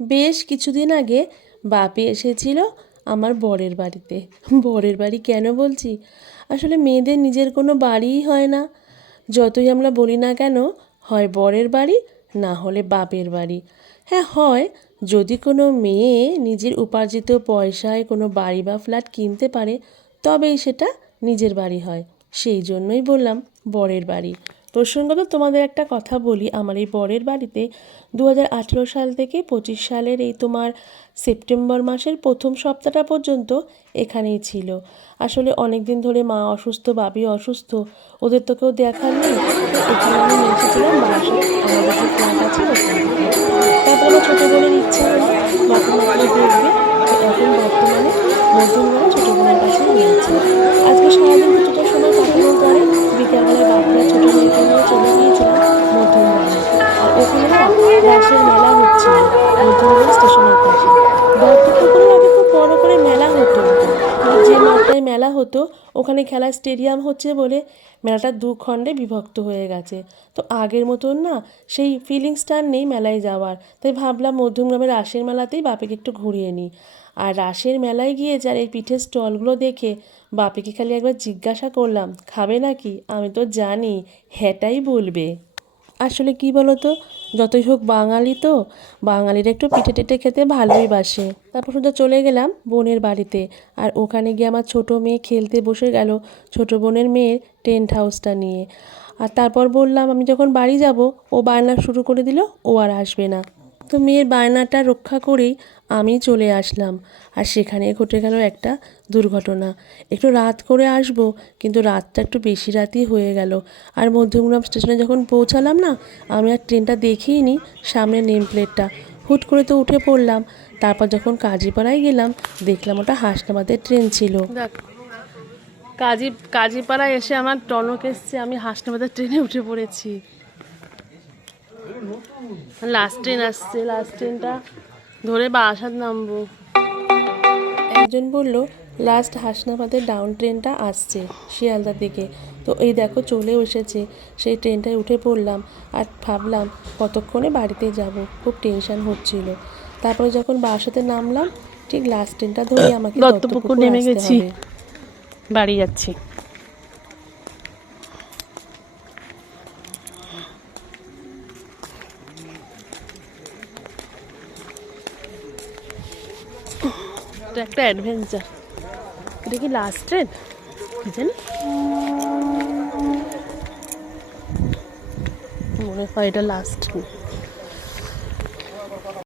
বেশ কিছুদিন আগে বাপি এসেছিল আমার বরের বাড়িতে। বরের বাড়ি কেন বলছি, আসলে মেয়েদের নিজের কোনো বাড়িই হয় না। যতই আমরা বলি না কেন, হয় বরের বাড়ি না হলে বাপের বাড়ি। হ্যাঁ হয়, যদি কোনো মেয়ে নিজের উপার্জিত পয়সায় কোনো বাড়ি বা ফ্ল্যাট কিনতে পারে তবেই সেটা নিজের বাড়ি হয়। সেই জন্যই বললাম বরের বাড়ি। প্রসঙ্গত তোমাদের একটা কথা বলি, আমার এই বরের বাড়িতে 2018 সাল থেকে 25 সালের এই তোমার সেপ্টেম্বর মাসের প্রথম সপ্তাহটা পর্যন্ত এখানেই ছিল। আসলে অনেক দিন ধরে মা অসুস্থ, বাবি অসুস্থ, ওদের তো কেউ দেখার নেই। তো এখানে আমি নিয়ে এসেছিলাম বারাসাত, আমাদের যে ফ্ল্যাট আছে ওখান থেকে। তারপর আমার ছোটো বোনের ইচ্ছা হলো নতুন নতুন দেখবে, তো এখন বর্তমানে মধ্যমগ্রামে ছোটো বোনের কাছেই রয়েছে। আজকে সারাদিন কিছুটা সময় কাটানোর পরে বিকালবেলায় বাপি আর ছোটো মেয়েকে নিয়ে চলে গিয়েছিলাম মধ্যমগ্রামে। আর ওখানে না রাসের মেলা হচ্ছিল মধ্যমগ্রাম স্টেশনের পাশে। দত্তপুকুরের আগে খুব বড় করে মেলা হতো, কিন্তু যে মাঠটায় মেলা হতো ওখানে খেলার স্টেডিয়াম হচ্ছে বলে মেলাটা দু খণ্ডে বিভক্ত হয়ে গেছে। তো আগের মতন না সেই ফিলিংসটা আর নেই মেলায় যাওয়ার। তাই ভাবলাম মধ্যমগ্রামের রাসের মেলাতেই বাপিকে একটু ঘুরিয়ে নিই। আর রাসের মেলায় গিয়ে যার এই পিঠের স্টলগুলো দেখে বাপিকে খালি একবার জিজ্ঞাসা করলাম, খাবে নাকি? আমি তো জানি হ্যাঁটাই বলবে। আসলে কি বলো তো, যতই হোক বাঙালি তো, বাঙালিরা একটু পিঠে টিঠে খেতে ভালোই বাসে। তারপর সোজা চলে গেলাম বোনের বাড়িতে। আর ওখানে গিয়ে আমার ছোটো মেয়ে খেলতে বসে গেল ছোটো বোনের মেয়ের টেন্ট হাউসটা নিয়ে। আর তারপর বললাম আমি যখন বাড়ি যাব ও বায়না শুরু করে দিল ও আর আসবে না। তো মেয়ের বায়নাটা রক্ষা করেই আমি চলে আসলাম। আর সেখানে ঘটে গেল একটা দুর্ঘটনা। একটু রাত করে আসবো, কিন্তু রাতটা একটু বেশি রাতই হয়ে গেল। আর মধ্যমগ্রাম স্টেশনে যখন পৌঁছালাম না, আমি আর ট্রেনটা দেখিই নি, সামনে নেম প্লেটটা হুট করে তো উঠে পড়লাম। তারপর যখন কাজীপাড়ায় গেলাম দেখলাম ওটা হাসনাবাদের ট্রেন ছিল। দেখ, কাজীপাড়ায় এসে আমার টনক এসছে, আমি হাসনাবাদের ট্রেনে উঠে পড়েছি। লাস্ট ট্রেন আসছে, লাস্ট ট্রেনটা ধরে বারাসাত নামবো। একজন বলল লাস্ট হাসনাবাদের ডাউন ট্রেনটা আসছে শিয়ালদা থেকে। তো এই দেখো চলেও এসেছে, সেই ট্রেনটায় উঠে পড়লাম। আর ভাবলাম কতক্ষণে বাড়িতে যাব, খুব টেনশন হচ্ছিল। তারপরে যখন বারাসাতে নামলাম ঠিক লাস্ট ট্রেনটা ধরে আমাকে দত্তপুকুর নেমে গেছি, বাড়ি যাচ্ছি। এটা একটা অ্যাডভেঞ্চার। এটা কি লাস্ট ট্রেন কি জানি, মনে হয় এটা লাস্ট ট্রেন।